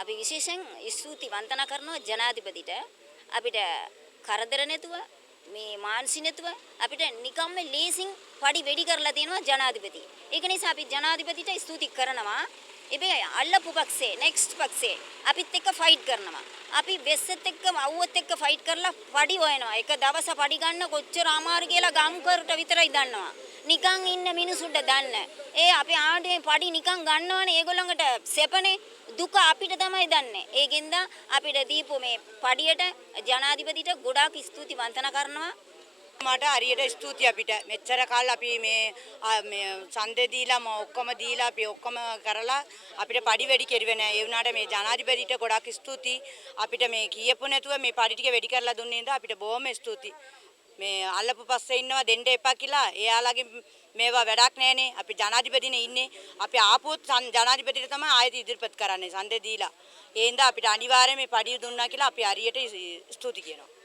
අපි විශේෂයෙන් ස්තුති වන්දනා කරනවා ජනාධිපතිට අපිට කරදර නැතුව මේ මාන්සි නැතුව අපිට නිකම්ම ලේසින් පඩි වැඩි කරලා තියෙනවා ජනාධිපති. ඒක නිසා අපි ජනාධිපතිට ස්තුති කරනවා. හැබැයි අල්ලපු පක්ෂේ නෙක්ස්ට් පක්ෂේ අපිත් එක්ක ෆයිට් කරනවා. අපි වෙස්සෙත් එක්ක අවුවත් එක්ක ෆයිට් කරලා පඩි හොයනවා. එක දවස පඩි ගන්න කොච්චර අමාරු කියලා ගම්කරට විතරයි දන්නවා. නිකන් ඉන්න මිනිසුන්ට දන්න. අපි ආණ්ඩුවේ පඩි නිකන් ගන්නවනේ ඒගොල්ලන්ට සෙපනේ දුක අපිට තමයි දන්නේ. ඒකෙන්ද අපිට දීපු මේ පඩියට ජනාධිපතිට ගොඩාක් ස්තුති වන්දනා කරනවා. මට හරියට ස්තුතියි අපිට. මෙච්චර කාල අපි මේ ඡන්දේ දීලා ඔක්කොම දීලා අපි ඔක්කොම කරලා අපිට පඩි වැඩි කෙරුවේ නැහැ. ඒ වුණාට මේ ජනාධිපතිට ගොඩාක් ස්තුතියි. අපිට මේ කියපු නැතුව මේ පඩි ටික වැඩි කරලා දුන්නේ නේද අපිට බොහොම ස්තුතියි. මේ අල්ලපු පස්සේ ඉන්නවා දෙන්න එපා කියලා එයාලගේ මේවා වැඩක් නැහනේ. අපි ජනාධිපතිනේ ඉන්නේ. අපි ආපුවොත් ජනාධිපතිට තමයි ආයෙත් ඉදිරිපත් කරන්නේ ඡන්දේ දීලා. ඒ හින්දා අපිට අනිවාර්යයෙන් මේ පඩිය දුන්නා කියලා අපි හරියට ස්තුති කියනවා.